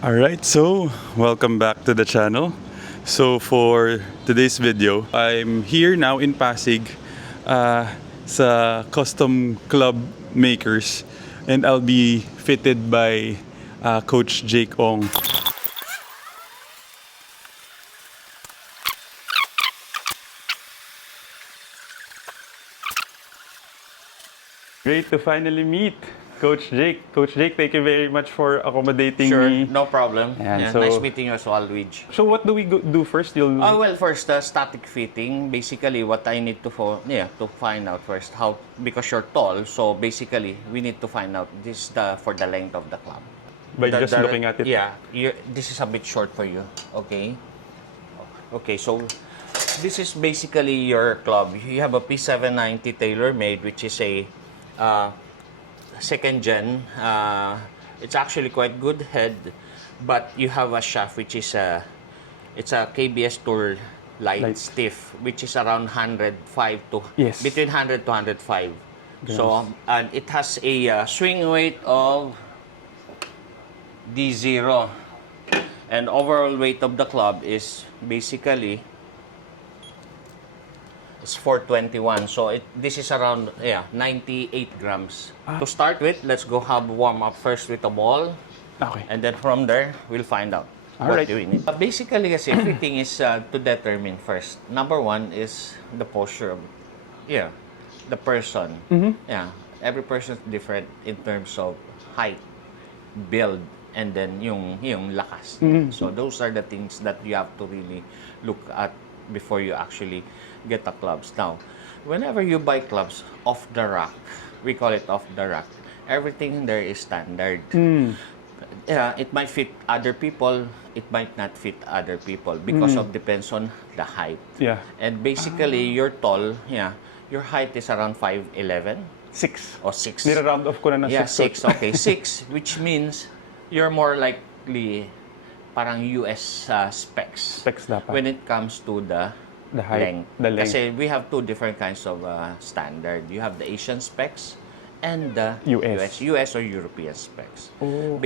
Alright, so welcome back to the channel. So for today's video, I'm here now in Pasig sa custom club makers, and I'll be fitted by Coach Jake Ong. Great to finally meet Coach Jake. Coach Jake, thank you very much for accommodating me. No problem. Ayan, Nice meeting you as well, Luigi. So what do we do first? First, static fitting. Basically, what I need to find out first because you're tall. So basically, we need to find out for the length of the club. By just looking at it. Yeah, this is a bit short for you. Okay. Okay, so this is basically your club. You have a P790 tailor-made, which is a second gen. It's actually quite good head, but you have a shaft which is it's a KBS Tour light stiff, which is around 105 to between 100 to 105. Yes. So and it has a swing weight of D0, and overall weight of the club is basically it's 421. So this is around 98 grams. To start with, let's go have warm up first with a ball. Okay. And then from there, we'll find out what do we need. Basically, kasi fitting is to determine first. Number one is the posture of the person. Mm-hmm. Yeah, every person is different in terms of height, build, and then yung lakas. Mm-hmm. So those are the things that you have to really look at before you actually get the clubs. Now, whenever you buy clubs off the rack, we call it off the rack, everything there is standard. Yeah, it might fit other people, it might not fit other people because of depends on the height. Yeah. And basically, you're tall, your height is around 5'11". 6. Or 6. Nira-round off ko na 6. Yeah, 6. Okay, 6, which means you're more likely parang US specs. Specs dapat. When it comes to the height, length. the length. Kasi we have two different kinds of standard. You have the Asian specs and the US or European specs. Oh.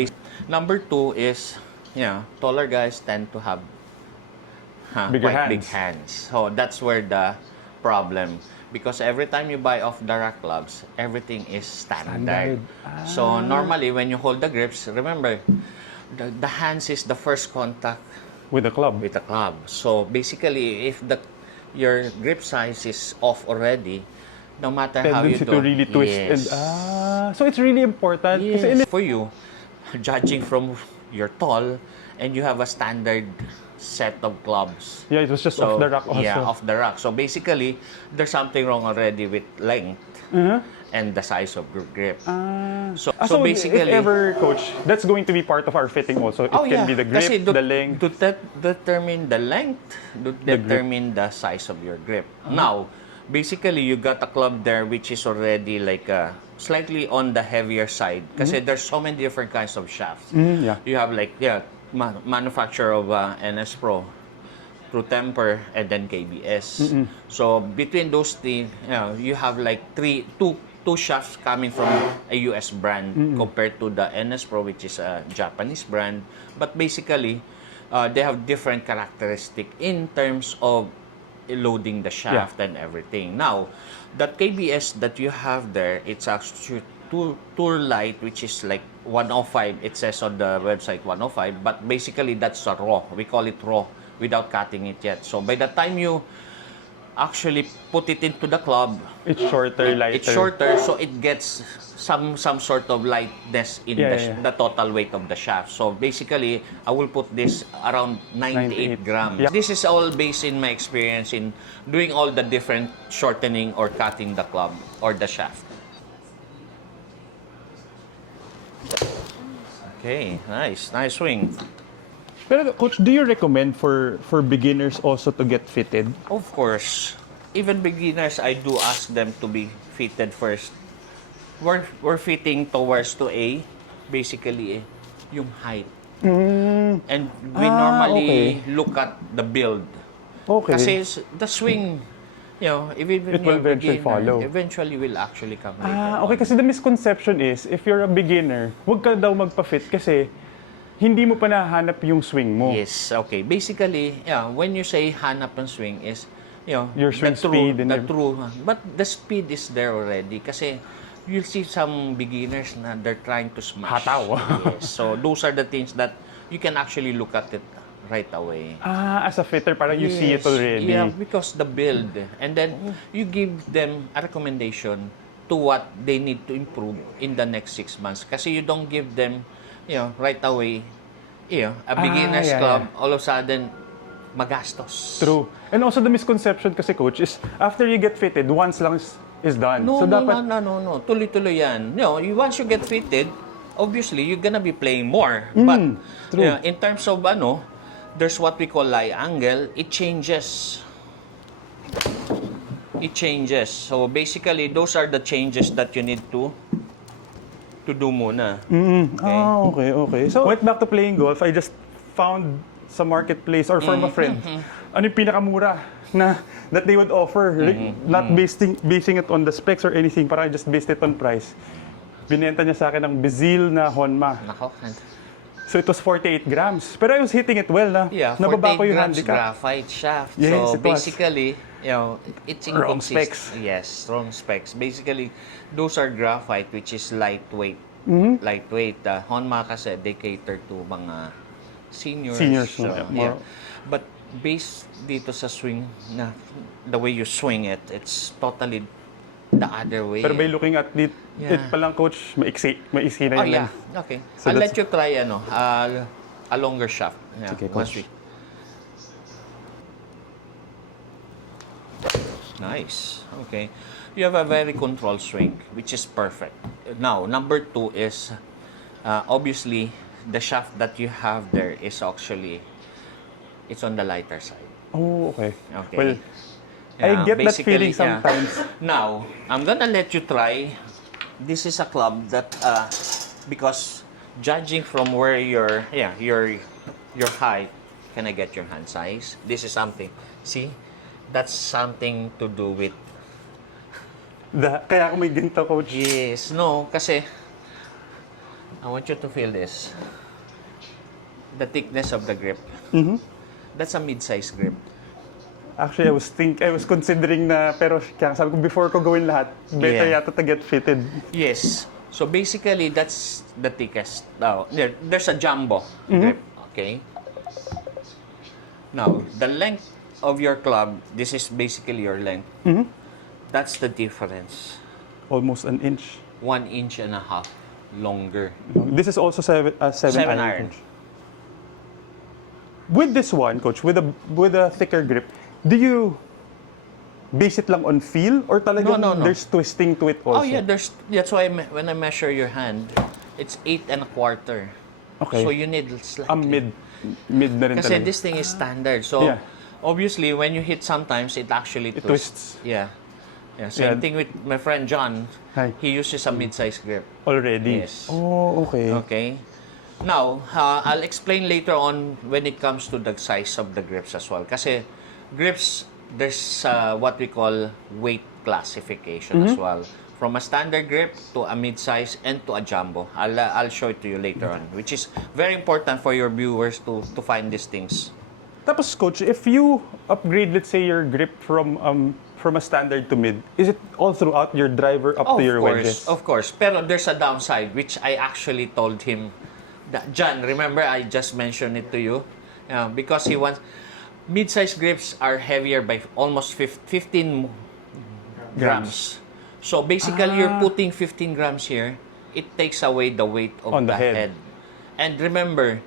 Number 2 is, taller guys tend to have big hands. So that's where the problem. Because every time you buy off the rack clubs, everything is standard. So normally when you hold the grips, remember, the hands is the first contact with the club. So basically, if your grip size is off already, no matter how you do, to really twist. And, so it's really important. Yes. For you, judging from your tall, and you have a standard set of clubs. Yeah, it was just off the rack also. Yeah, off the rack. So basically, there's something wrong already with length and the size of your grip. So basically, if ever, Coach, that's going to be part of our fitting also. It can be the grip, the length. To determine the length, to determine the size of your grip. Now, basically, you got a club there which is already like slightly on the heavier side. Kasi there's so many different kinds of shafts. You have like, manufacturer of NS Pro, True Temper, and then KBS. So between those things, you have like two shafts coming from a US brand compared to the NS Pro, which is a Japanese brand. But basically, they have different characteristics in terms of loading the shaft and everything. Now, that KBS that you have there, it's actually Tour Light, which is like 105. It says on the website 105, but basically that's a raw. We call it raw without cutting it yet. So by the time you actually put it into the club, it's shorter, lighter. It's shorter, so it gets some sort of lightness in the total weight of the shaft. So basically, I will put this around 98 grams. Yeah. This is all based in my experience in doing all the different shortening or cutting the club or the shaft. Okay, nice swing. Pero Coach, do you recommend for beginners also to get fitted? Of course. Even beginners, I do ask them to be fitted first. We're fitting towards to basically yung height. And we normally look at the build. Okay. Kasi the swing, even it will eventually follow. Eventually will actually come later. Okay, kasi the misconception is, if you're a beginner, huwag ka daw magpa-fit kasi hindi mo pa nahanap yung swing mo. Yes, okay. Basically, yeah, when you say hanap ng swing is, Your swing speed and but the speed is there already kasi you'll see some beginners na they're trying to smash. Hataw. Yes. So those are the things that you can actually look at it right away. As a fitter, parang you see it already. Yeah, because the build. And then you give them a recommendation to what they need to improve in the next 6 months. Kasi you don't give them, right away, a beginner's club, all of a sudden, magastos. True. And also the misconception kasi, Coach, is after you get fitted, once lang is done. No, so no, dapat, no. Tuloy-tuloy yan. Once you get fitted, obviously, you're gonna be playing more. But true. in terms of there's what we call lie angle, it changes. It changes. So basically, those are the changes that you need to do muna. Okay. So, went back to playing golf. I just found sa marketplace or from a friend, ano yung pinakamura na that they would offer. Not basing it on the specs or anything, parang I just based it on price. Binenta niya sa akin ng Bezil na Honma. Nako. So it was 48 grams. Pero I was hitting it well na. Yeah, Nababa 48 ko yung grams handicap. graphite shaft. Yes, So it was. basically, it's Wrong inconsistent. specs. Yes, wrong specs. Basically, those are graphite which is lightweight. Lightweight. Honma kasi they cater to mga seniors. So, more. But based dito sa swing na the way you swing it, it's totally the other way. Pero by looking at it palang, Coach, maiksi na Oh yun. yeah, okay. So I'll that's- let you try a longer shaft. Yeah, Okay, once Coach. Nice. Okay. You have a very controlled swing, which is perfect. Now, number 2 is obviously the shaft that you have there is actually it's on the lighter side. Oh, okay. Okay. Well, I get that basically, feeling sometimes. Now, I'm gonna let you try. This is a club that because judging from where your height, can I get your hand size? This is something. See, that's something to do with. Kaya ako may ganito, Coach. Yes, no, kasi I want you to feel this. The thickness of the grip. That's a mid-size grip. Actually, I was considering na, pero kaya sabi ko, before ko gawin lahat, better Yeah. yata to get fitted. Yes. So basically, that's the thickest. Now, there's a jumbo grip. Okay. Now, the length of your club, this is basically your length. That's the difference. Almost an inch. 1.5 inches longer. This is also 7 7 iron. Coach. With this one, Coach, with a thicker grip, do you base it lang on feel or talagang No. there's twisting to it also? Oh yeah, that's why when I measure your hand, it's 8.25. Okay. So you need slightly. Mid na rin Kasi talaga. this thing is standard. So Yeah. obviously when you hit sometimes it actually twists. Yeah. Same Yeah. thing with my friend John. Hi. He uses a mid-size grip. Already? Yes. Oh, okay. Okay. Now, I'll explain later on when it comes to the size of the grips as well. Kasi grips, there's what we call weight classification as well. From a standard grip to a mid-size and to a jumbo. I'll show it to you later on, which is very important for your viewers to find these things. Tapos, Coach, if you upgrade, let's say, your grip from a standard to mid, is it all throughout your driver up to your wedges? Of course. Pero there's a downside, which I actually told him. John, remember I just mentioned it to you? Because he wants... Mid-size grips are heavier by almost 15 grams. So basically, you're putting 15 grams here. It takes away the weight of On the head. And remember,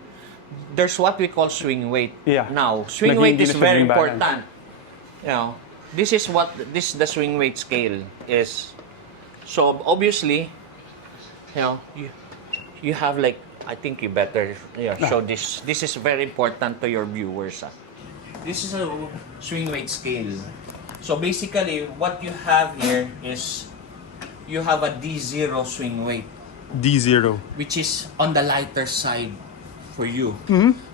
there's what we call swing weight. Yeah. Now, swing Naging weight is hindi na siya very yung balance. important. This is the swing weight scale is. So obviously, you have like, I think you better show this. This is very important to your viewers. This is a swing weight scale. So basically, what you have here is you have a D0 swing weight, D0. which is on the lighter side for you.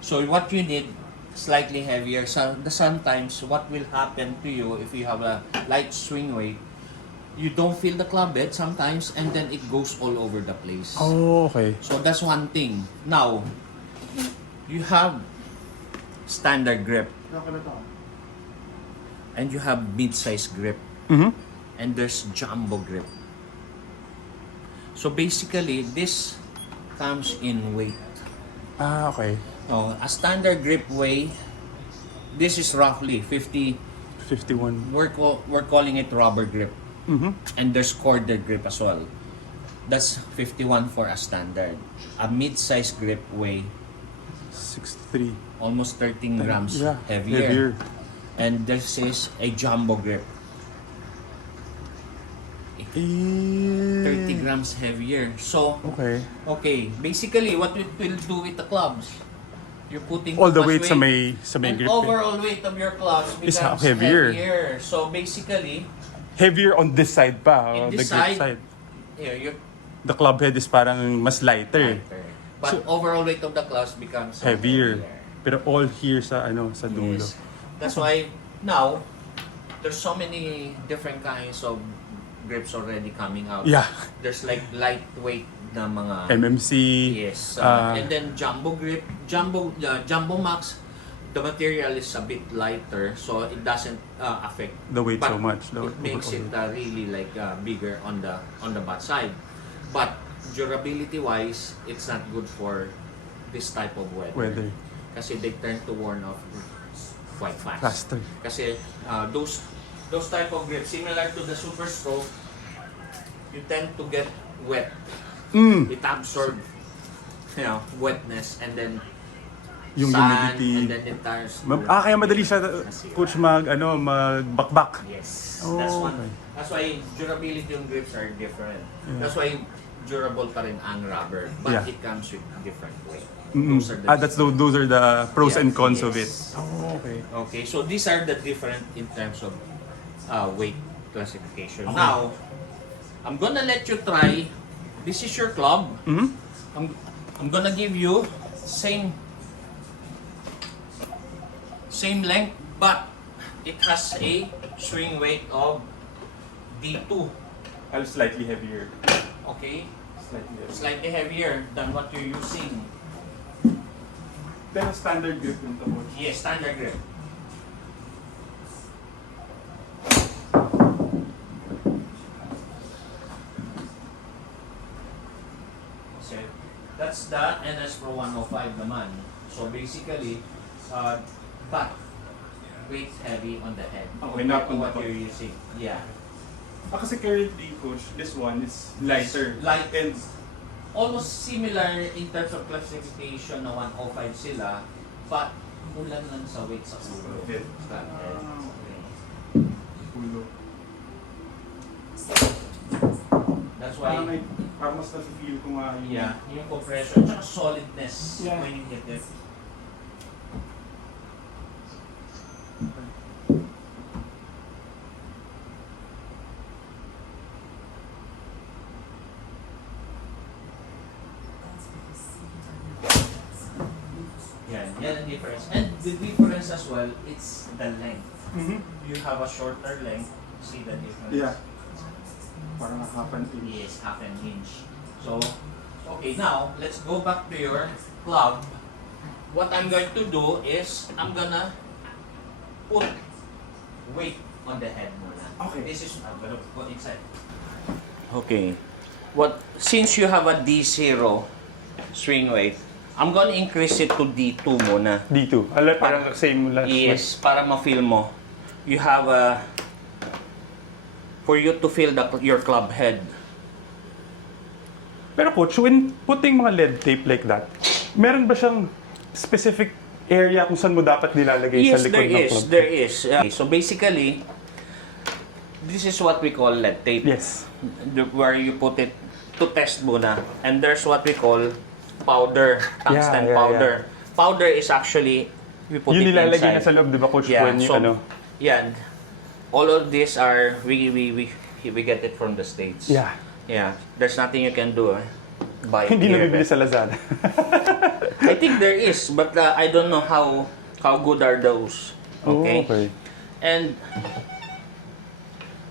So what you need, slightly heavier. So sometimes what will happen to you if you have a light swing weight, you don't feel the club head sometimes, and then it goes all over the place. Oh, okay. So that's one thing. Now, you have standard grip, and you have mid-size grip, and there's jumbo grip. So basically, this comes in weight. Ah, okay. Oh, a standard grip weigh, this is roughly 50. 51. We're calling it rubber grip. And there's corded grip as well. That's 51 for a standard. A mid-size grip weigh 63. almost 13 grams Yeah, heavier. And this is a jumbo grip. 30 grams heavier. So, okay, basically what we will do with the clubs, you're putting All the too much weight sa may and grip. overall weight of your clubs Is becomes heavier. So basically, Heavier on this side pa, in the this grip side, side. you're The club head is parang mas lighter. but overall weight of the clubs becomes Heavier. Pero all here sa sa dulo. Yes. That's why now there's so many different kinds of grips already coming out. Yeah. There's like lightweight na mga MMC. yes. And then jumbo grip, jumbo max. The material is a bit lighter, so it doesn't affect The weight but so much. It makes it really like bigger on the butt side. But durability wise, it's not good for this type of weather. Kasi they tend to worn off quite fast. Faster. Kasi those type of grips, similar to the Super Stroke, you tend to get wet. It absorbs, wetness, and then Yung sand, humidity. and then it tires. Kaya madali siya, coach, magbakbak. Yes, Oh, that's one. okay. That's why durability yung grips are different. That's why durable pa rin ang rubber, but it comes with different weight. Those are the pros and cons of it. Yes. Oh, okay. Okay, so these are the different in terms of weight classification. Now, I'm gonna let you try. This is your club. I'm gonna give you same length, but it has a swing weight of D2. Slightly heavier. Okay, slightly heavier than what you're using. Pero standard grip yung coach. Yes, standard grip. So, that's the NS Pro 105 naman. So basically, but weight heavy on the head. Okay, not on what the you're using. Yeah. Kasi currently, coach, this one is lighter. Light. And Almost similar in terms of classification na 105 sila, but kulang lang sa weight sa ulo. Head. Ulo. That's why, Parang mas nasi-feel ko nga yung... yeah, yung compression, tsaka solidness when you hit it. Yan ang difference. And the difference as well, it's the length. You have a shorter length, see the difference? Yeah. Parang half an inch. Yes, half an inch. So, okay, now, let's go back to your club. What I'm going to do is, I'm gonna put weight on the head muna. Okay. This is, I'm gonna go inside. Okay. Since you have a D0 swing weight, I'm gonna increase it to D2 muna. D2. Parang same last. Yes, para ma-feel mo. You have for you to feel your club head. Pero coach, when putting mga lead tape like that, meron ba siyang specific area kung saan mo dapat nilalagay sa likod ng club? There is. So basically, this is what we call lead tape. Yes. Where you put it to test muna. And there's what we call powder, tungsten powder. Powder is actually, we put Yun it nilalagay inside. na sa loob, di ba coach? Yeah, When you, so, yan. All of these are, we get it from the States. Yeah. Yeah, there's nothing you can do. Buy Hindi here, na bibili sa Lazada. I think there is, but I don't know how good are those. Okay? Oh, okay. And,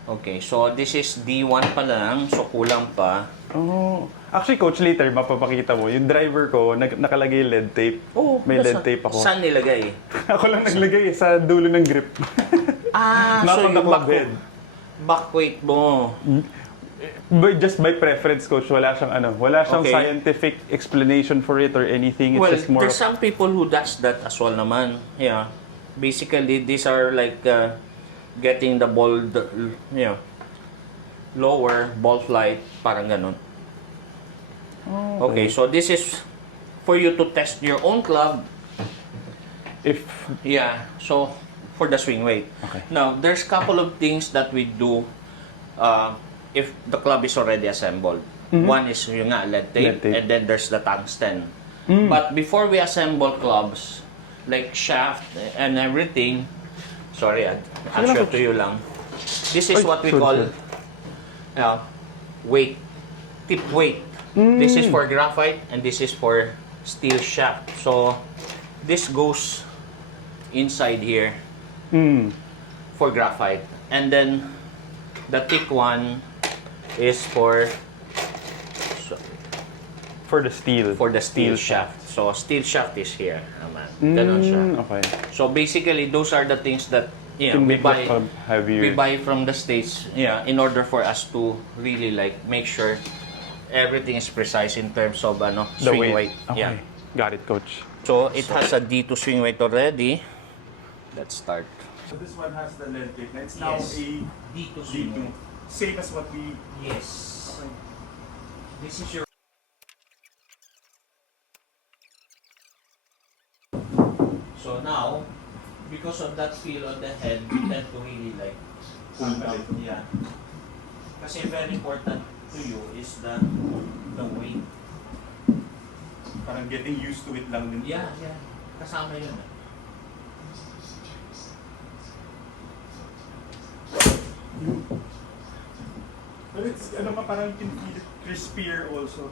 okay, so this is D1 pa lang, so kulang pa. Oh. Actually, Coach, later, mapapakita mo. Yung driver ko, nakalagay LED tape. May LED tape ako. Saan nilagay? Ako lang naglagay sa dulo ng grip. Not so on the yung club head. back weight mo. Just by preference, Coach, wala siyang Okay. scientific explanation for it or anything. It's Well, just more there's some people who does that as well naman. Yeah. Basically, these are like getting the ball, lower, ball flight, parang ganun. Okay, so this is for you to test your own club. if Yeah, so for the swing weight. Okay. Now, there's couple of things that we do if the club is already assembled. One is yung nga, lead tape, Lead tape. and then there's the tungsten. But before we assemble clubs, like shaft and everything, sorry, I'll show to you lang. This is what we call weight, tip weight. This is for graphite and this is for steel shaft. So this goes inside here for graphite, and then the thick one is for for the steel shaft. So steel shaft is here, naman. Ganon siya. Okay. So basically, those are the things that To we make the buy. club heavier. We buy from the States, in order for us to really like make sure everything is precise in terms of the swing weight. Okay. Yeah. Got it, Coach. So it has a D2 swing weight already. Let's start. So this one has the lead tape. It's Yes. a D2 D2. Same as what we... Yes. This is your. So now, because of that feel on the head, you tend to really like pull Pull out. it. Yeah. Kasi very important to you is the weight. Parang getting used to it lang din. Yeah. Kasama yun. But it's, parang you can feel it crispier also.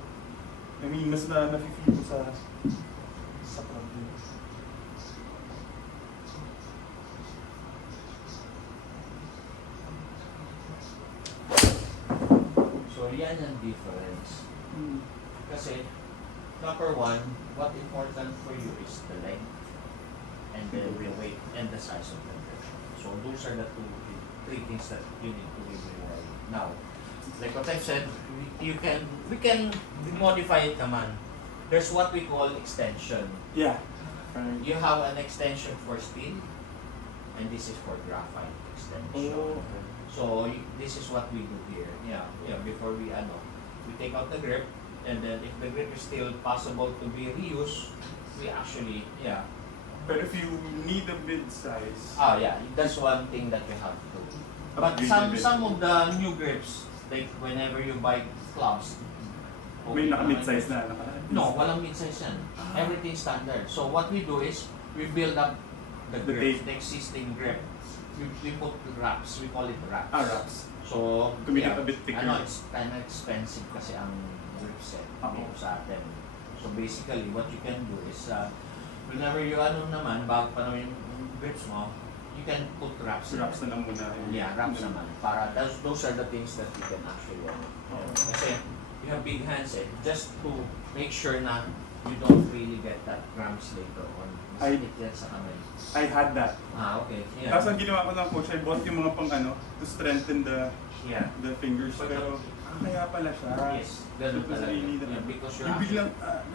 I mean, mas na-feel ko sa problem. So yan ang difference. Kasi, number one, what important for you is the length and then the weight and the size of the grip. So those are the three things that you need to really worry. Now, like what I've said, we can modify it naman. There's what we call extension. Yeah. You have an extension for steel, and this is for graphite extension. Okay. So this is what we do here. Before we take out the grip, and then if the grip is still possible to be reused, we actually But if you need a mid-size... that's one thing that you have to do. But Upgrade some of the new grips, like whenever you buy clubs, May naka-mid-size na. No, walang mid-size yan. Everything standard. So what we do is, we build up the The grip, tape. the existing grip. We put wraps, we call it wraps. Wraps. So, To make it a bit thicker. it's kind of expensive kasi ang grip set dito sa atin. So basically, what you can do is, whenever you bago pa naman yung grips mo, you can put wraps. Wraps na lang muna. Yeah, wraps naman. Para those are the things that you can actually kasi you have big hands just to make sure na you don't really get that cramps later on. Masakit yan sa kamay. I had that. Okay. Yeah. Tapos ang ginawa ko lang, Coach, I bought yung mga to strengthen the fingers. Pero kaya pala siya. Yes, ganun Because talaga. really Because you're yung biglang,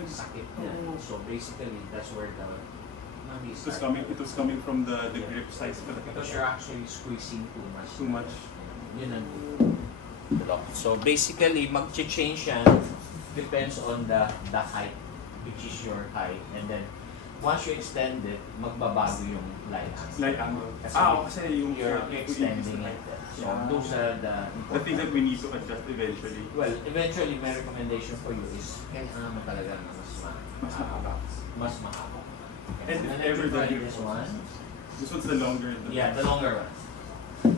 sakit yan. So basically, that's where the it was coming from the grip size pala. because you're actually squeezing too much. Too much. Yun ang So basically, mag-change yan depends on the height, which is your height, and then once you extend it, magbabago yung lie angle. Lie angle. Kasi yung You're extending it. So those are the the things that we need to adjust eventually. Well, eventually, my recommendation for you is kailangan mo talaga na Mas mahaba. mas mahaba. And if ever try the this one. This one's the longer. Yeah, the longer one.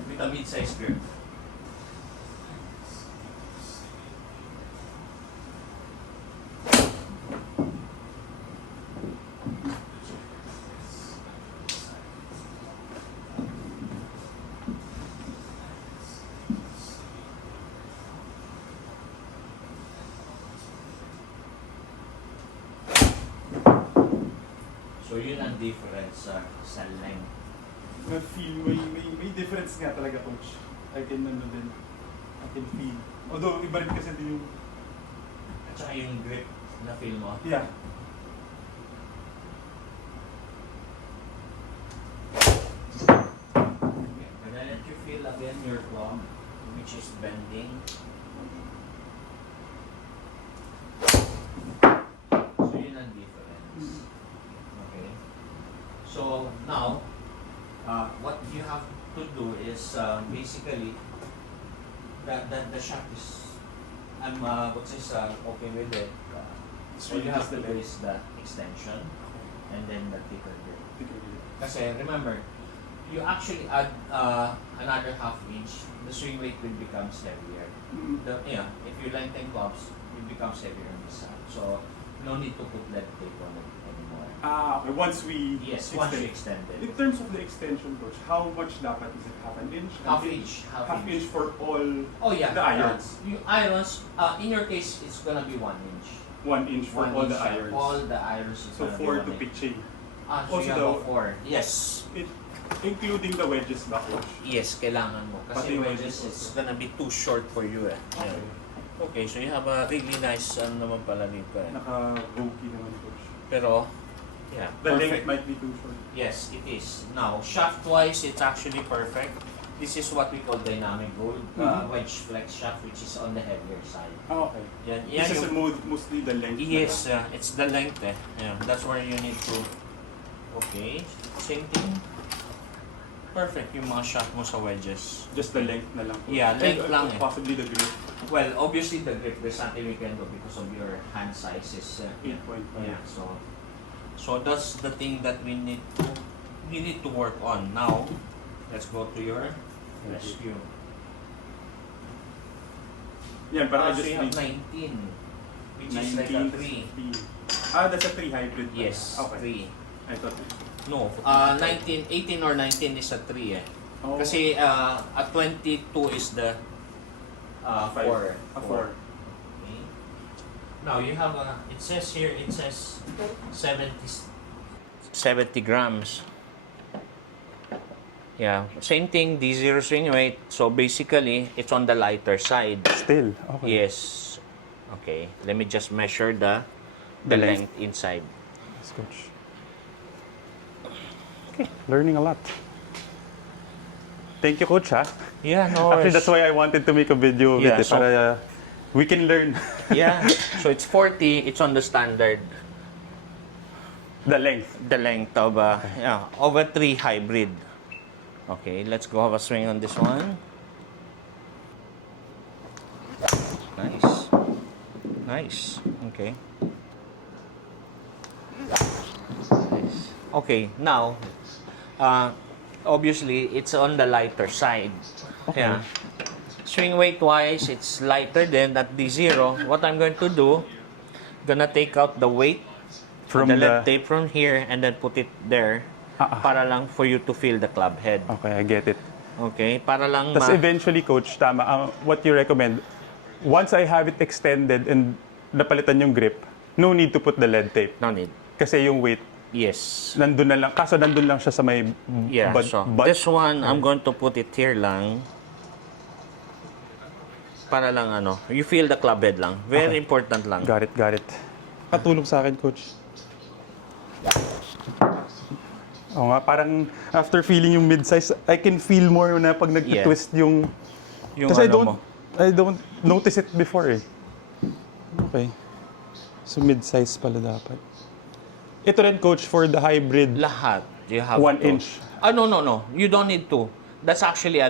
With a mid-size grip. ang difference sa length. Na-feel, may difference nga talaga, coach. I can feel. Although, iba rin kasi din yung... At saka yung grip na feel mo. Yeah. Okay. And then let you feel again your club, which is bending. So yun ang difference. Okay. So now, what you have to do is basically the shot is what's this okay with it. So you have to do is the extension and then the thicker grip. Kasi remember, you actually add another half inch, the swing weight will becomes heavier. If you lengthen clubs, it becomes heavier on this side. So no need to put lead tape on it anymore. Okay. Once we extend it. In terms of the extension, coach, how much dapat is it? Half an inch? Half inch For all the irons? You irons, in your case, it's gonna be 1 inch. 1 inch for all the irons? All the irons is So gonna 4 be 1 to inch. pitching? So you have a 4. Yes. Including the wedges ba, coach? Yes, kailangan mo. Kasi Pati wedges, it's gonna be too short for you eh. Okay. Okay, so you have a really nice naman pala dito eh. Naka-rokey naman, coach. Pero, yeah. The perfect. length might be too short. Yes, it is. Now, shaft-wise, it's actually perfect. This is what we call dynamic gold, wedge flex shaft, which is on the heavier side. Okay. Yan, This is mostly the length. Yes, it's the length eh. Yeah, that's where you need to... Okay, same thing. Perfect yung mga shaft mo sa wedges. Just the length na lang. Yeah, length lang eh. Possibly the grip. Well, obviously the grip, there's nothing we can do because of your hand size is 8.5. yeah, so that's the thing that we need to work on. Now, let's go to your rescue. Yan, para So just you have 19, which is like a 3. That's a 3 hybrid. Yes, Okay. 3. I thought. No, 18 or 19 is a 3 eh. Oh. Kasi a 22 is the 4. 4. Okay. Now you have it says 70 grams. Yeah, same thing, D0 swing weight. So basically, it's on the lighter side. Still? Okay. Yes. Okay, let me just measure the length inside. Yes, coach. Okay, learning a lot. Thank you, coach, ha? Yeah, no Actually, worries. that's why I wanted to make a video of Yeah, it, so- para we can learn Yeah, so it's 40, it's on the standard. the length. The length of over 3 hybrid. Okay, let's go have a swing on this one. Nice. Nice. Okay. Nice. Okay, now, obviously, it's on the lighter side. Okay. Yeah. Swing weight wise, it's lighter than at D0. What I'm going to do, gonna take out the weight From the the... lead tape from here and then put it there para lang for you to feel the club head. Okay, I get it. Okay, para lang Tapos eventually, coach, tama, what you recommend, once I have it extended and napalitan yung grip, no need to put the lead tape. No need. Kasi yung weight, Yes. nandun na lang. Kaso nandun lang siya sa may Yeah, so butt. this one, I'm going to put it here lang. Para lang you feel the club head lang. Very important lang. Got it. Katulong sa akin, coach. Oo nga, parang after feeling yung mid-size, I can feel more na pag nag-twist yung... Yung Kasi mo. I don't notice it before eh. Okay. So mid-size pala dapat. Ito rin, coach, for the hybrid. Lahat. You have 1 to. inch. No. You don't need to. That's actually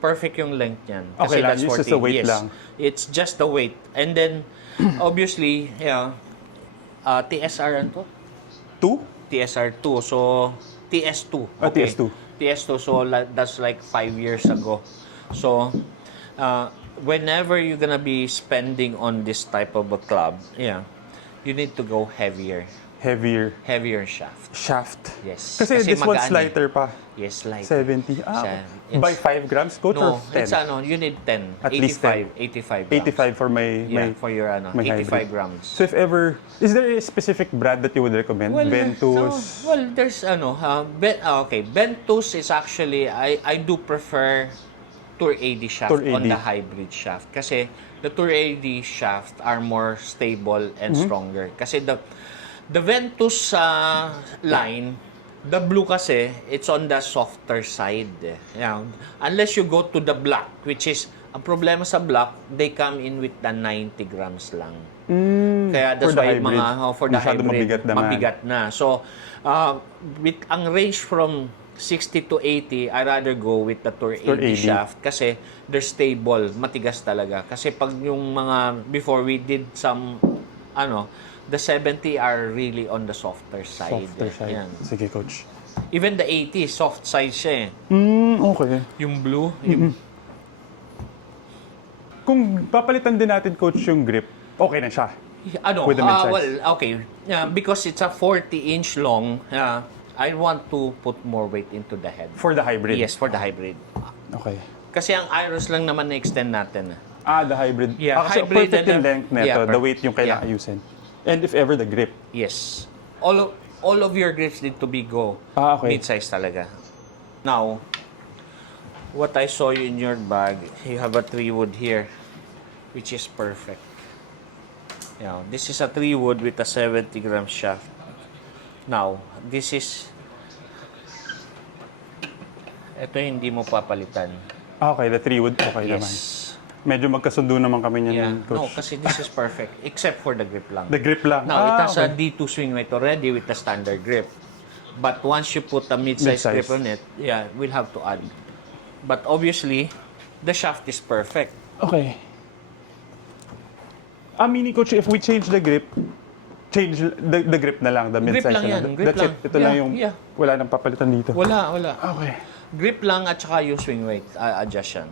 perfect yung length yan. Okay lang, that's it's just 14. the weight Yes. lang. It's just the weight. And then, obviously, TSR ano to? 2? TSR2. So, TS2. TS2. TS2. So, that's like 5 years ago. So, whenever you're gonna be spending on this type of a club, you need to go heavier. Heavier shaft. shaft. Yes. Kasi this one's magaan lighter pa. Yes, light. 70. It's- By 5 grams, coach, or 10? It's you need 10. At least 10. 85 grams. 85 for my For your my 85 hybrid. grams. So if ever, is there a specific brand that you would recommend? Ventus? There's Ventus is actually, I do prefer Tour AD shaft Tour on AD. the hybrid shaft. Kasi the Tour AD shaft are more stable and stronger. Kasi the Ventus line, the blue kasi, it's on the softer side. Yeah. Unless you go to the black, which is, ang problema sa black, they come in with the 90 grams lang. Kaya that's For the why hybrid. for the Masyado hybrid, mabigat naman. mabigat na. So, with ang range from 60 to 80, I rather go with the Tour AD 80. shaft kasi they're stable, matigas talaga. Kasi pag yung mga, before we did some, the 70 are really on the softer side. Softer side. Yan. Sige, coach. Even the 80, soft side siya eh. Okay. Yung blue, Kung papalitan din natin, coach, yung grip, okay na siya. With the mid-size. okay. Because it's a 40-inch long, I want to put more weight into the head. For the hybrid? Yes, for the hybrid. Okay. Kasi ang iris lang naman na-extend natin. The hybrid. Yeah, Kasi hybrid perfect and yung length nito, yeah, the weight yung kailangan ayusin. And if ever, the grip. Yes. All of your grips need to be okay. mid-size talaga. Now, what I saw you in your bag, you have a 3-wood here, which is perfect. This is a 3-wood with a 70-gram shaft. Now, this is... Ito hindi mo papalitan. Okay, the 3-wood, okay naman. Yes. Medyo magkasundo naman kami niyan, Yeah. coach. No, kasi this is perfect, except for the grip lang. The grip lang. Now, it has a okay. D2 swing weight already with the standard grip. But once you put a mid-size Mid-size. grip on it, we'll have to add. But obviously, the shaft is perfect. Okay. Meaning, coach, if we change the grip, change the grip na lang, the Grip mid-size lang na yan, grip That's lang. it. Ito na yung wala nang papalitan dito. Wala. Okay. Grip lang at saka yung swing weight, adjust yan.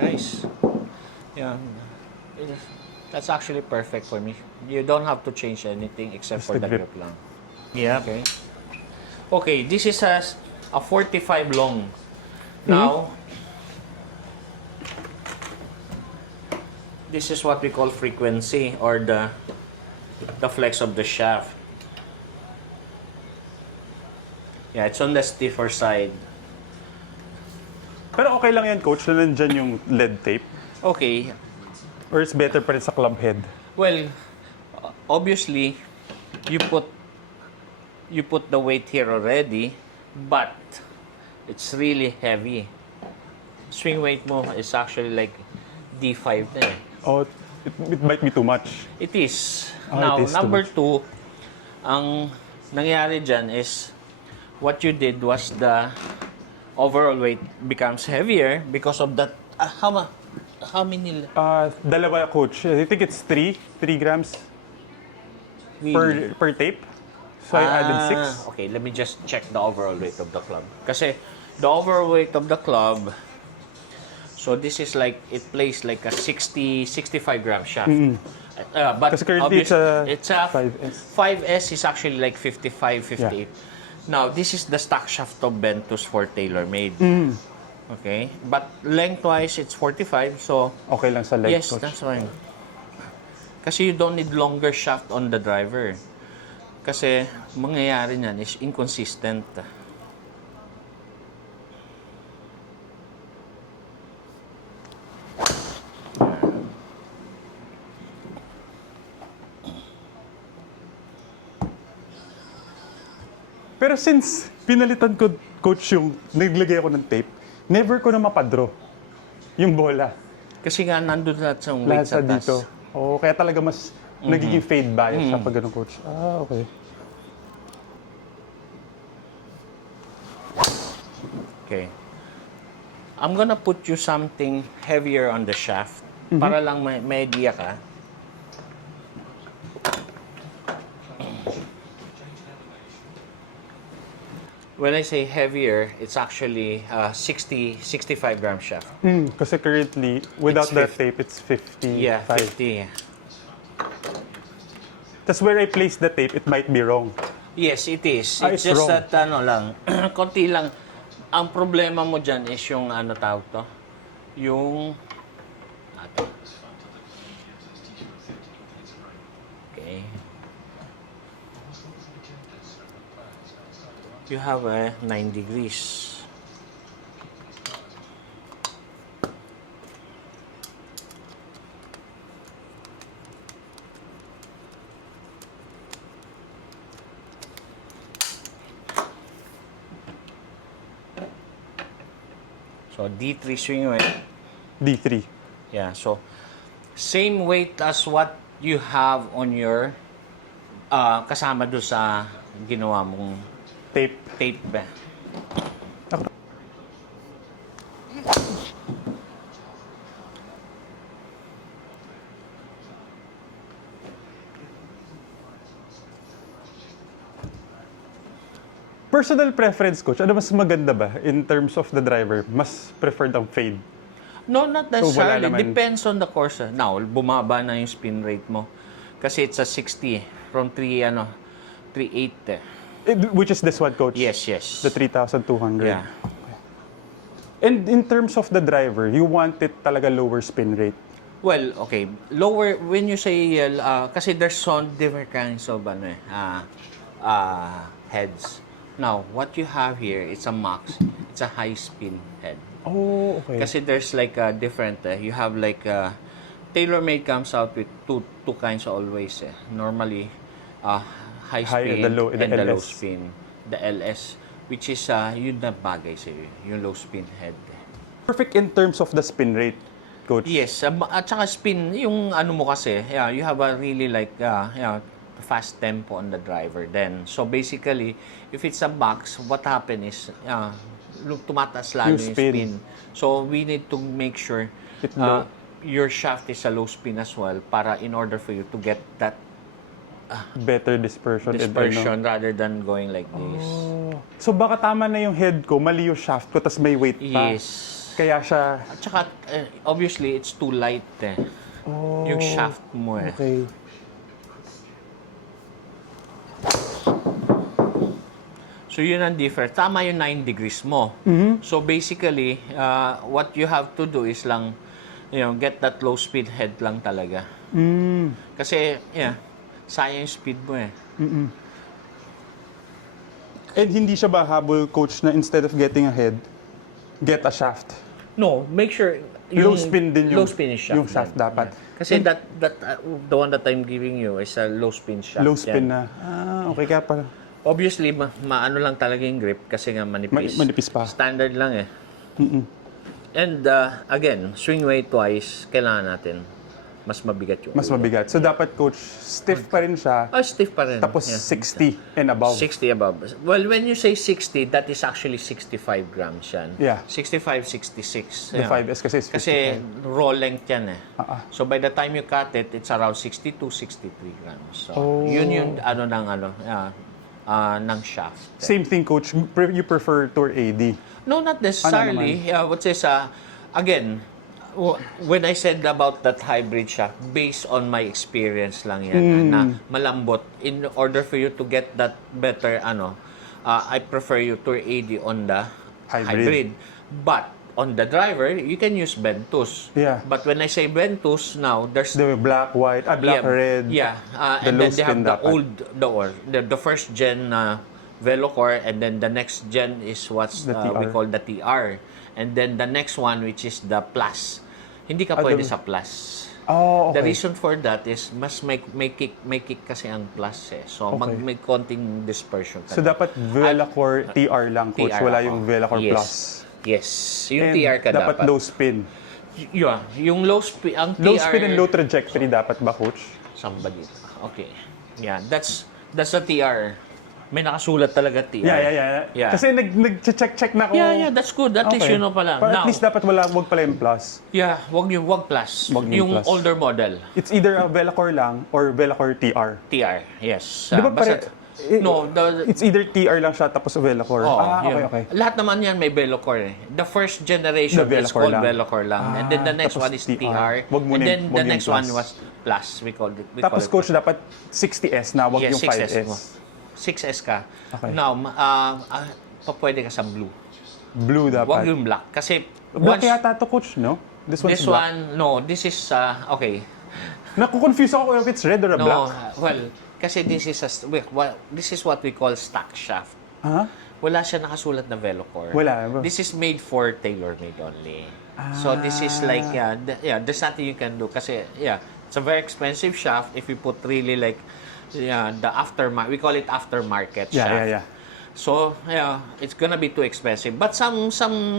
Nice. Yeah. That's actually perfect for me. You don't have to change anything except Just for the the grip. grip lang. Yeah. Okay, this is a 45 long. Now, this is what we call frequency or the flex of the shaft. Yeah, it's on the stiffer side. Pero okay lang yan, coach, na nandyan yung lead tape? Okay. Or it's better pa rin sa club head? Well, obviously, you put the weight here already, but it's really heavy. Swing weight mo is actually like D5 na eh. Oh, it might be too much. It is. Oh, Now, it is too number much. 2, ang nangyari dyan is what you did was the overall weight becomes heavier because of that. How many? Dalawa, coach. I think it's 3 grams Really? per tape. So I added 6. Okay, let me just check the overall weight of the club. Kasi the overall weight of the club, so this is like, it plays like a 65 gram shaft. But Kasi currently it's a 5S. 5S is actually like 55, 58. Now, this is the stock shaft of Ventus for TaylorMade. Okay? But lengthwise, it's 45, so... Okay lang sa leg, Yes, coach. that's fine. Kasi you don't need longer shaft on the driver. Kasi mangyayari niyan is inconsistent. Pero since pinalitan ko, coach, yung naglagay ako ng tape, never ko na mapadraw yung bola. Kasi nga, nandun lahat sa weight Lahat sa sa taas. dito. Oo, kaya talaga mas nagiging fade bias siya pag ganun, coach. Okay. Okay. I'm gonna put you something heavier on the shaft para lang may idea ka. When I say heavier, it's actually 65 gram shaft. Kasi currently, without It's that 50. tape, it's 55. Yeah, 50. Tapos where I place the tape, it might be wrong. Yes, it is. Ah, It's it's just wrong. that, konti lang. Ang problema mo dyan is yung, tawag to? Yung, okay. You have a 9 degrees. So, D3 swing weight. D3. Yeah, so, same weight as what you have on your, kasama doon sa ginawa mong Tape. tape. Personal preference, coach, ano mas maganda ba in terms of the driver? Mas preferred ang fade? No, not So, wala necessarily. naman. Depends on the course. Now, bumaba na yung spin rate mo. Kasi it's a 60 from 3.8. Which is this one, coach? Yes, yes. The 3,200. Yeah. And in terms of the driver, you want it talaga lower spin rate? Well, okay. Lower, when you say, kasi there's some different kinds of heads. Now, what you have here, it's a max. It's a high spin head. Oh, okay. Kasi there's like a different, you have like, TaylorMade comes out with two kinds always. Normally, high spin and the low LS. spin. The LS, which is, yun na bagay sa'yo, yung low spin head. Perfect in terms of the spin rate, coach? Yes, at saka spin, yung ano mo kasi, yeah, you have a really like, fast tempo on the driver then. So basically, if it's a box, what happen is, tumataas lalo yung spin. So we need to make sure your shaft is a low spin as well para in order for you to get that better dispersion. rather than going like this. Oh. So baka tama na yung head ko, mali yung shaft ko, tas may weight pa. Yes. Kaya siya... At saka, obviously, it's too light yung shaft mo Okay. So yun ang difference. Tama yung 9 degrees mo. So basically, what you have to do is lang, get that low speed head lang talaga. Kasi, sayang yung speed mo And hindi siya ba habol, coach, na instead of getting a head, get a shaft? No, make sure Low spin din yung, low spin is shaft. yung shaft dapat. Kasi the one that I'm giving you is a low spin shaft. Low spin yan. na. Okay kaya pala. Obviously, maano lang talaga yung grip kasi nga manipis. Manipis pa. Standard lang And again, swing weight twice, kailangan natin mas mabigat yung Mas ulo. mabigat. So dapat, coach, stiff pa rin siya. Stiff pa rin. Tapos 60 and above. 60 above. Well, when you say 60, that is actually 65 grams yan. Yeah. 65, 66. The 5S kasi is 55. Kasi raw length yan So by the time you cut it, it's around 62, 63 grams. So yun yung ng shaft. Same thing, coach. You prefer Tour AD? No, not necessarily. What says, again, when I said about that hybrid shaft, based on my experience lang yan, na malambot, in order for you to get that better, I prefer you Tour AD on the hybrid. But on the driver, you can use Ventus. Yeah. But when I say Ventus, now, there's... The black, white, black, red. Yeah. The And then low they have spin the the first gen Velocore, and then the next gen is what's we call the TR. And then the next one, which is the Plus. Hindi ka pwede sa Plus. Oh, okay. The reason for that is mas may kick kasi ang Plus So may konting dispersion ka. So dapat Velocore TR lang, coach. TR Wala ako. yung Velocore Yes. Plus. Yes. Yung And TR ka dapat. dapat low spin. Yeah, yung low spin, ang Low TR... spin and low trajectory dapat ba, coach? Somebody. Okay. Yeah, that's a TR. May nakasulat talaga TR. Yeah. Kasi nag-check na ako. Yeah, that's good. At least you know pala. But Now, at least dapat wag pala yung plus. yeah, wag plus. Wag yung Yung plus. older model. It's either a Velocore lang or Velocore TR. TR, yes. Di ba it's either TR lang siya tapos Velocore. Okay. Lahat naman yan may Velocore The first generation The is called lang. Velocore lang. And then the next tapos one is TR. Wag mo And then the yung next plus. one was plus, we call it. Tapos coach, dapat 60S na, wag yung 5S. mo. 6S ka. Okay. Now, pwede ka sa blue. Blue dapat. Wag yung black. Kasi, Black yata to coach, no? This one's black. this is, okay. Naku-confuse ako if it's red or a black. Well, kasi this is what we call stock shaft. Wala siya nakasulat na Velocore. Wala. This is made for tailor-made only. So this is like, there's nothing you can do. Kasi, it's a very expensive shaft if you put really like, the aftermarket, we call it aftermarket shaft. Yeah. So, it's gonna be too expensive. But some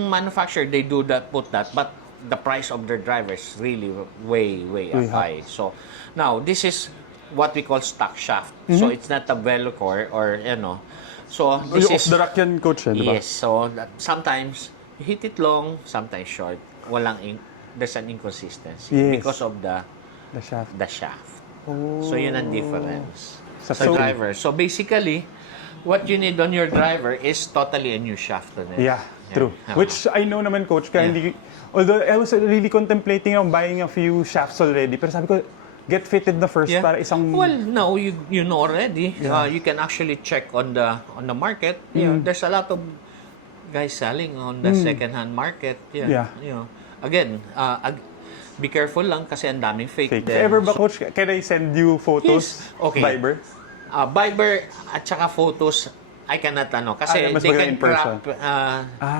manufacturer, they do that, put that, but the price of their drivers really way up high. So, now, this is what we call stock shaft. So, it's not a Velocore or, So, this is... Off the rack yan, coach, diba? Yes. So, sometimes, you hit it long, sometimes short. There's an inconsistency because of the shaft. So, yun ang difference sa driver. So, basically, what you need on your driver is totally a new shaft on it. Yeah, true. Which I know naman, coach, kaya hindi... Although I was really contemplating on buying a few shafts already, pero sabi ko, get fitted na first para isang... Well, now you know already. You can actually check on the market. There's a lot of guys selling on the second-hand market. Again, be careful lang kasi ang daming fake. Ever ba, coach, can I send you photos? Yes. Okay. Viber? Viber at saka photos, I cannot kasi they can crop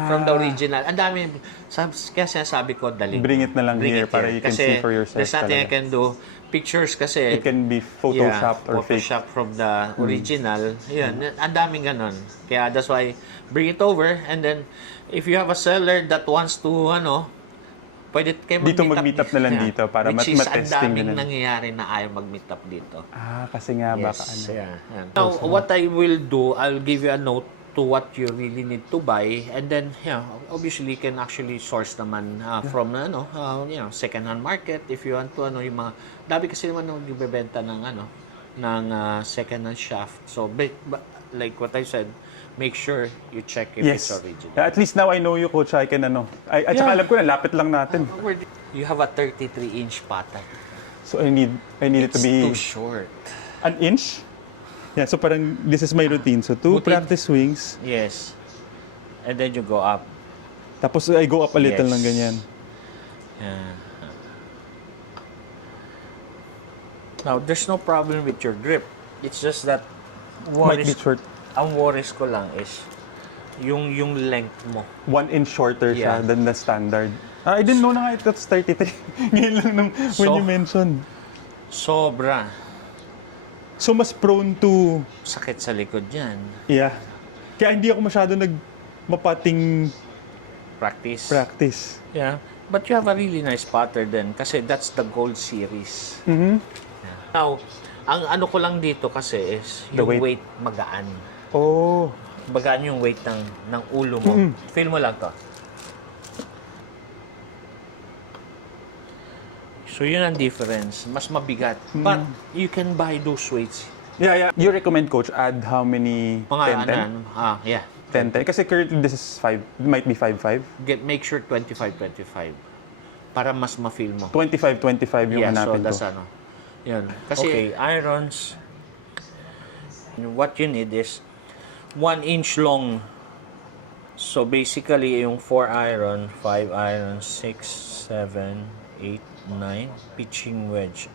from the original. Ang dami, kaya sinasabi ko, dali. Bring it na lang here para you can see for yourself. There's nothing I can do. Pictures kasi... It can be photoshopped or fake. Photoshopped from the original. Ang daming ganon. Kaya that's why, bring it over and then, if you have a seller that wants to, pwede kayo mag-meet up na lang dito para matesting na. Which is ang daming nangyayari na ayaw mag-meet up dito. Kasi nga baka Now, what I will do, I'll give you a note to what you really need to buy and then, obviously, you can actually source naman from, second-hand market if you want to, yung mga, dami kasi naman nagbebenta ng, ng second-hand shaft. So, like what I said, make sure you check if it's original. At least now I know you, coach. I can at saka alam ko na lapit lang natin. You have a 33-inch pattern. So I need it to be too short. An inch? Yeah, so parang this is my routine. So two practice swings. Yes. And then you go up. Tapos I go up a little ng ganyan. Now, there's no problem with your grip. It's just that Might be short. Ang worries ko lang is yung length mo. 1 inch shorter siya than the standard. I didn't know na nga that's 33. Ngayon lang when you mentioned. Sobra. So mas prone to... Sakit sa likod yan. Yeah. Kaya hindi ako masyado mapating practice. Yeah. But you have a really nice putter then kasi that's the Gold Series. Now, ang ano ko lang dito kasi is yung weight magaan. Magaan yung weight ng ulo mo. Feel mo lang to. So, yun ang difference. Mas mabigat. But, you can buy those weights. Yeah. You recommend, coach, add how many? 10-10? 10-10. Kasi currently this is 5. Might be 5-5. Make sure 25-25. Para mas ma-feel mo. 25-25 yung hanapin ko. So that's Yun. Kasi irons, what you need is 1 inch long. So basically, yung 4 iron, 5 iron, 6, 7, 8, 9, pitching wedge.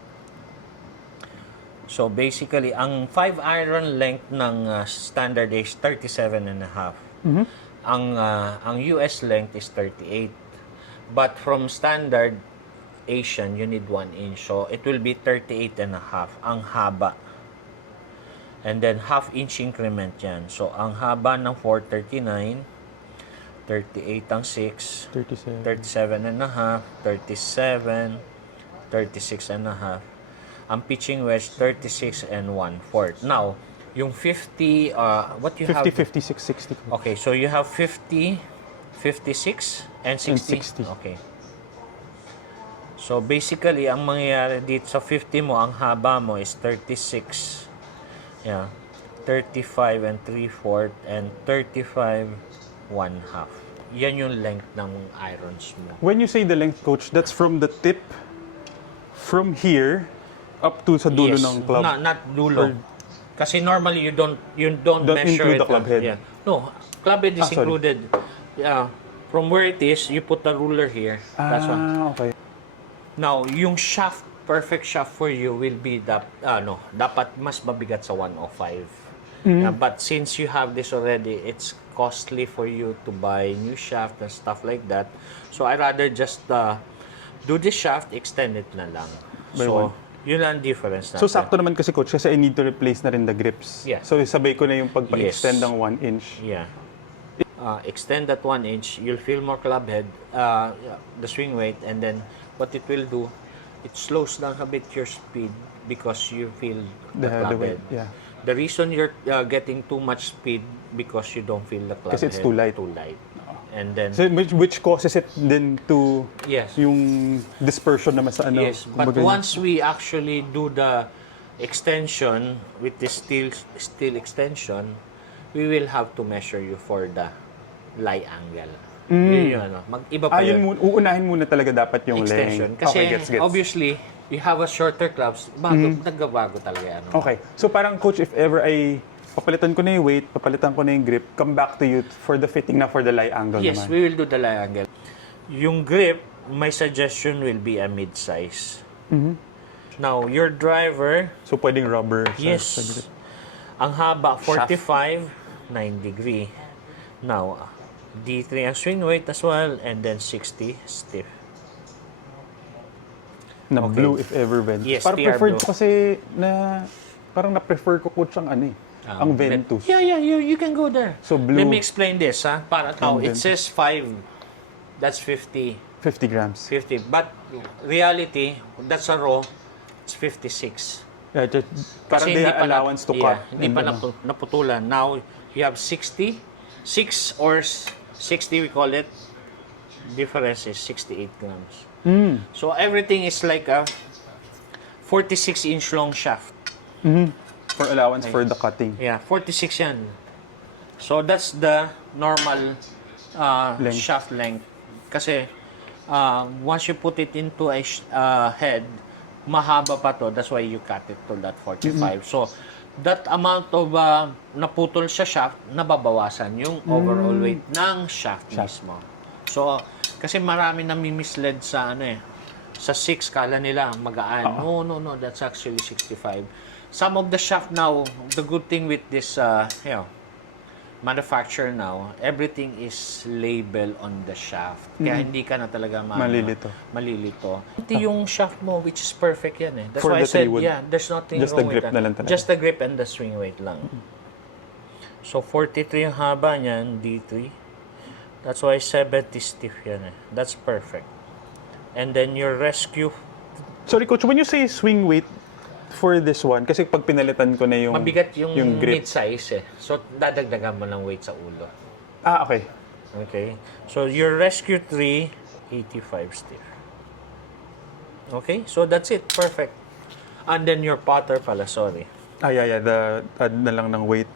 So basically, ang 5 iron length ng standard is 37.5. Ang US length is 38. But from standard Asian, you need 1 inch. So it will be 38.5 ang haba. And then half inch increment yan. So ang haba ng 439, 38 ang 6, 37.5, 37, 36.5. Ang pitching wedge 36 and 1/4. Now, yung 50 what you 50, have 56, 60. Okay, so you have 50, 56 and 60. Okay. So basically, ang mangyayari dito sa 50 mo, ang haba mo is 36. 35 and 3/4 and 35 1/2. Yan yung length ng irons mo. When you say the length, coach, that's from the tip from here Up to sa dulo Yes. ng club. Not dulo. Kasi normally you don't Don't measure include it. the club head. Yeah. No, club head is sorry. included. From where it is, you put the ruler here. That's one. Okay. Now, yung shaft, perfect shaft for you will be dapat mas mabigat sa 105. But since you have this already, it's costly for you to buy new shaft and stuff like that. So I rather just do the shaft, extend it na lang. By one. Yun ang difference natin. So, sakto naman kasi coach, kasi I need to replace na rin the grips. Yeah. So, sabay ko na yung pagpa-extend Yes. ng 1 inch. Yeah. Extend that 1 inch, you'll feel more club head, the swing weight, and then what it will do, it slows down a bit your speed because you feel the club head. Yeah. The reason you're getting too much speed because you don't feel the club Kasi it's head too light. And then So, which causes it then to yes. yung dispersion naman sa ano. Yes, but kumbaga, once we actually do the extension with the steel extension, we will have to measure you for the lie angle. Yun yun, ano. Mag-iba pa yun. Uunahin muna talaga dapat yung Extension. length. Kasi Okay, gets. obviously, you have a shorter clubs, nagbabago talaga. Ano. Okay. So parang coach, if ever ay papalitan ko na yung weight, papalitan ko na yung grip, come back to you for the fitting na for the lie angle Yes, naman. we will do the lie angle. Yung grip, my suggestion will be a mid-size. Now, your driver, So pwedeng rubber sa yes, grip. ang haba 45, 9 degree. Now, D3 ang swing weight as well, and then 60 stiff. Na Okay. blue if ever Ventus. Yes, Parang TR preferred blue. ko kasi na parang na-prefer ko coach ang ano eh. Ang Ventus. Yeah, you can go there. So, blue. Let me explain this, ha? Para now, it Ventus. says 5. That's 50. 50 grams. 50. But reality, that's a raw, it's 56. Yeah, just, parang Kasi they hindi have pa allowance to cut. Hindi and pa ano. naputulan. Now, you have 60. 6 or 60, we call it. Difference is 68 grams. So, everything is like a 46-inch long shaft. For allowance for the cutting. Yeah, 46 yan. So, that's the normal Length. shaft length. Kasi, once you put it into a head, mahaba pa to. That's why you cut it to that 45. So, that amount of naputol sa shaft, nababawasan yung overall weight ng shaft mismo. So, kasi marami nami-misled sa sa 6, kala nila magaan. No, that's actually 65. Some of the shaft now, the good thing with this, manufacturer now, everything is labeled on the shaft. Kaya hindi ka na talaga malilito. Ito yung shaft mo, which is perfect yan eh. That's For why I the said, 3 wood. there's nothing Just wrong the grip with that. na lang talaga. Just the grip and the swing weight lang. So, 43 yung haba niyan, D3. That's why 70 stiff yan eh. That's perfect. And then your rescue, Sorry coach, when you say swing weight for this one, kasi pag pinalitan ko na yung mabigat yung grip. mid-size eh. So, dadagdagan mo ng weight sa ulo. Okay. Okay? So, your rescue 3, 85 stiff. Okay? So, that's it. Perfect. And then your putter pala, sorry. Yeah. Add na lang ng weight.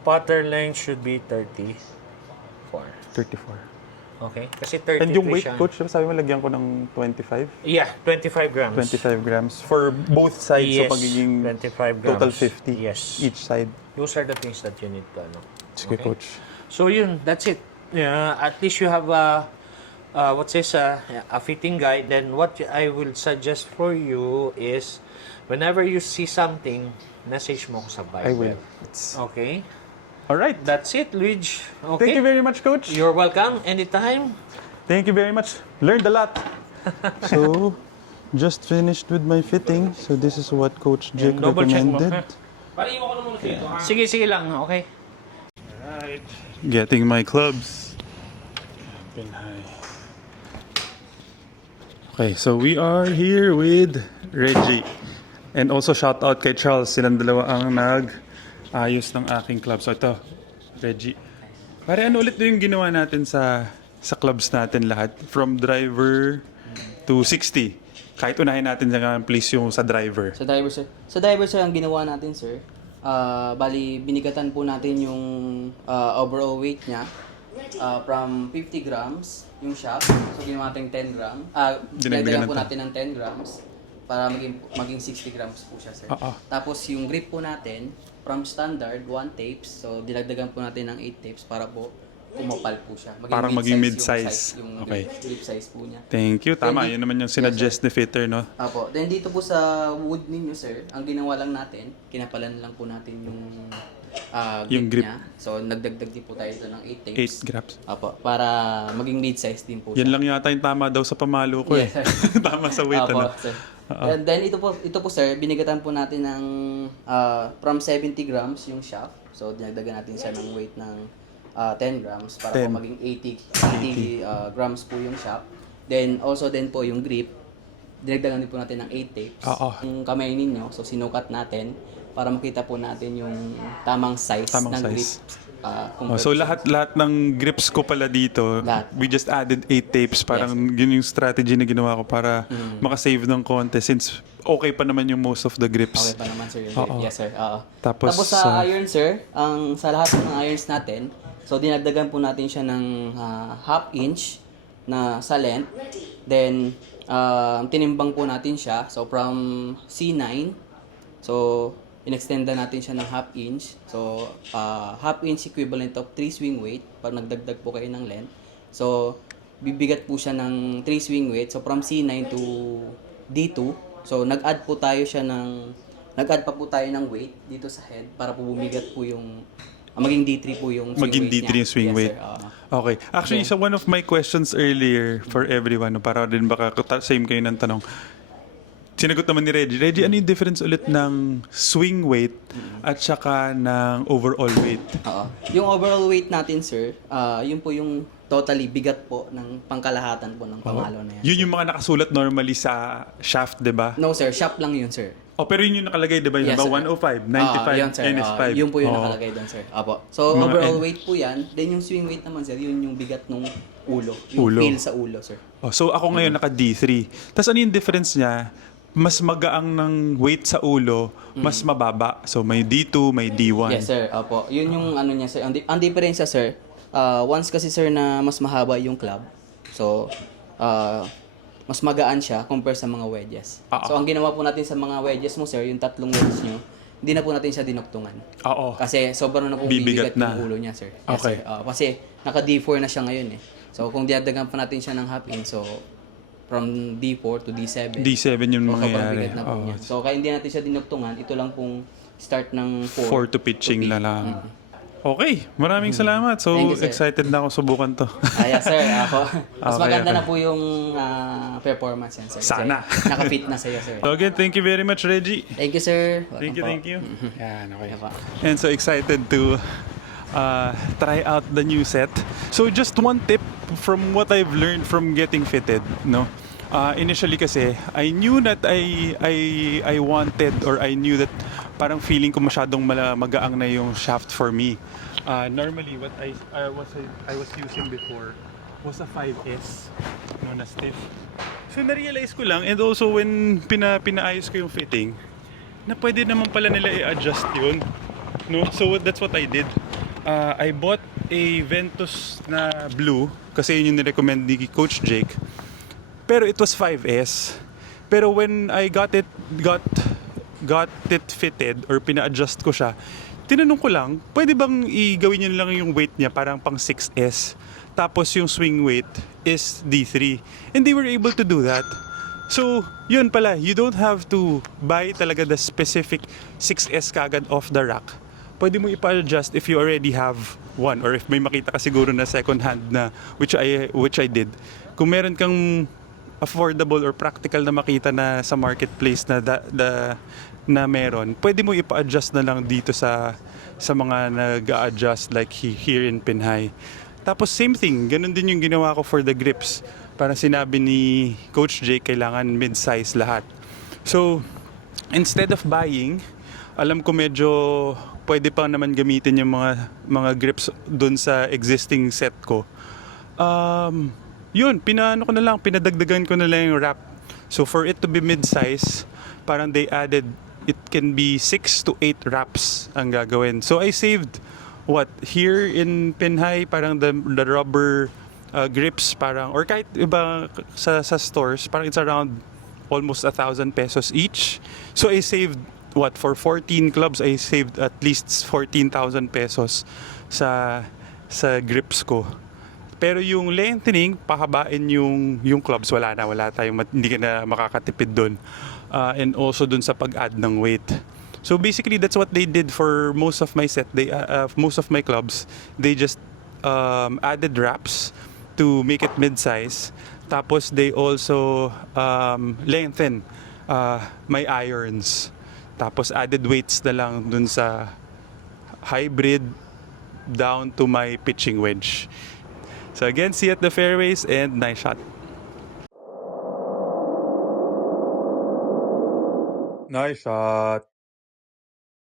Putter length should be 34. 34. Okay? Kasi 33 And yung weight, siya. coach, sabi mo lagyan ko ng 25? Yeah, 25 grams. 25 grams. For both sides, Yes, so pagiging 25 grams. total 50 Yes. each side. Those are the things that you need to know. Sige, coach. So yun, that's it. Yeah, at least you have a fitting guide. Then what I will suggest for you is whenever you see something, message mo ko sa Viber. I will. Okay? Alright. That's it, Luigi. Okay? Thank you very much, coach. You're welcome. Anytime. Thank you very much. Learned a lot. So, just finished with my fitting. So, this is what Coach Jake Double check mo, recommended. ha? Sige lang. Okay? Getting my clubs. Pin High. Okay, so we are here with Reggie. And also shout out kay Charles. Silang dalawa ang nag-ayos ng aking club. So ito, Reggie. Pare, ano ulit yung ginawa natin sa clubs natin lahat? From driver to 60. Kahit unahin natin please yung sa driver. Sa driver sir. Sa driver sir ang ginawa natin sir. Bali binigatan po natin yung overall weight niya from 50 grams yung shaft. So ginawa natin 10 grams. Dinagdagan po natin ng 10 grams. para maging 60 grams po siya, sir. Tapos yung grip po natin, from standard, 1 tapes. So, dinagdagan po natin ng 8 tapes para po kumapal po siya. Parang maging mid-size. Yung Okay. grip size po niya. Thank you. Tama, yun naman yung sinuggest ni fitter, no? Apo. Then dito po sa wood ninyo, sir, ang ginawa lang natin, kinapalan lang po natin yung Yung grip. niya. So, nagdagdag din po tayo ito ng 8 tapes. 8 grams. Apo. Para maging mid-size din po Yan siya. lang yata yung tama daw sa pamalo ko Yes, eh. sir. Tama sa weight, Apo, ano? sir. And then ito po sir, binigatan po natin ng from 70 grams yung shaft. So, dinagdagan natin siya ng weight ng 10 grams para 10. po maging 80 grams po yung shaft. Then also din po yung grip, dinagdagan din po natin ng 8 tapes. Yung kamay ninyo, so sinukat natin para makita po natin yung tamang size ng grip. So lahat ng grips ko pala dito, Lahat. we just added 8 tapes. Parang yun yung strategy na ginawa ko para makasave ng konti since okay pa naman yung most of the grips. Okay pa naman sir yung grip. Yes sir. Tapos sa iron sir, sa lahat ng irons natin, so dinagdagan po natin siya ng half inch na sa length. Then tinimbang po natin siya. So from C9, so inextenda natin siya ng half inch. So half inch equivalent of 3 swing weight pag nagdagdag po kayo ng length. So bibigat po siya ng 3 swing weight. So from C9 to D2. So nag-add pa po tayo ng weight dito sa head para po bumigat po yung maging D3 po yung swing maging weight D3 yung swing weight. Okay. Actually, so one of my questions earlier for everyone, no, para din baka same kayo ng tanong. Sinagot naman ni Reggie. Reggie, ano yung difference ulit ng swing weight at saka ng overall weight? Yung overall weight natin, sir, yun po yung totally bigat po ng pangkalahatan po ng pamalo na yan. Yun yung mga nakasulat normally sa shaft, di ba? No, sir. Shaft lang yun, sir. Pero yun yung nakalagay, di ba? Yung Yes, sir. 105, 95, yun, sir. NS5. Yun po yung nakalagay doon, sir. Apo. So, Mga overall weight po yan. Then yung swing weight naman, sir, yun yung bigat ng ulo. Yung Ulo. feel sa ulo, sir. So ako ngayon naka D3. Tapos ano yung difference niya? Mas magaang ng weight sa ulo, mas mababa. So may D2, may D1. Yes, sir. Apo. Yun yung ano niya, sir. Ang diferensya, sir, once kasi, sir, na mas mahaba yung club, so, mas magaan siya compare sa mga wedges. So, ang ginawa po natin sa mga wedges mo, sir, yung tatlong wedges nyo, hindi na po natin siya dinuktungan. Kasi sobrang na pong bibigat yung ulo niya, sir. Yes, Okay. sir. Kasi naka D4 na siya ngayon eh. So, kung dinadagan pa natin siya ng half inch, so, from D4 to D7. D7 yung So, sobrang mangyayari. bigat na po niya. So, kaya hindi natin siya dinuktungan, ito lang pong start ng 4 to pitching na lang. Okay, maraming salamat. So, Thank you, sir. excited na ako subukan to. Yes, sir. Ako. Mas Okay, maganda okay. na po yung performance yan, sir. Kasi Sana. Nakafit na sa'yo, sir. Okay, thank you very much, Reggie. Thank you, sir. Thank you, Welcome thank you. po. Yan, okay. Yan po. And so excited to try out the new set. So just one tip from what I've learned from getting fitted, no? Initially kasi, I knew that I wanted or I knew that parang feeling ko masyadong magaang na yung shaft for me. Normally, what I was using before was a 5S, no, na stiff. So na-realize ko lang, and also when pinaayos ko yung fitting, na pwede naman pala nila i-adjust yun. No? So that's what I did. I bought a Ventus na blue kasi yun yung nirecommend ni Coach Jake. Pero it was 5S. Pero when I got it fitted or pina-adjust ko siya, tinanong ko lang, pwede bang i-gawin nyo lang yung weight niya parang pang 6S? Tapos yung swing weight is D3. And they were able to do that. So, yun pala, you don't have to buy talaga the specific 6S kagad off the rack. Pwede mo ipa-adjust if you already have one or if may makita ka siguro na second hand na which I did. Kung meron kang affordable or practical na makita na sa marketplace na meron, pwede mo ipa-adjust na lang dito sa mga nag-a-adjust like here in Pin High. Tapos same thing, ganun din yung ginawa ko for the grips. Para sinabi ni Coach Jake, kailangan mid-size lahat. So, instead of buying, alam ko medyo pwede pa naman gamitin yung mga grips dun sa existing set ko. Yun, pinadagdagan ko na lang yung wrap. So for it to be mid-size, parang they added, it can be 6 to 8 wraps ang gagawin. So I saved, here in Pin High, parang the rubber grips, parang, or kahit iba sa stores, parang it's around almost 1,000 pesos each. So I saved what, for 14 clubs I saved at least 14,000 pesos sa grips ko. Pero yung lengthening, pahabain yung clubs, wala tayong hindi ka na makakatipid doon. And also dun sa pag-add ng weight. So basically that's what they did for most of my set. Most of my clubs, they just added wraps to make it mid-size. Tapos they also lengthen my irons. Tapos added weights na lang dun sa hybrid down to my pitching wedge. So again, see you at the fairways and nice shot. Nice shot.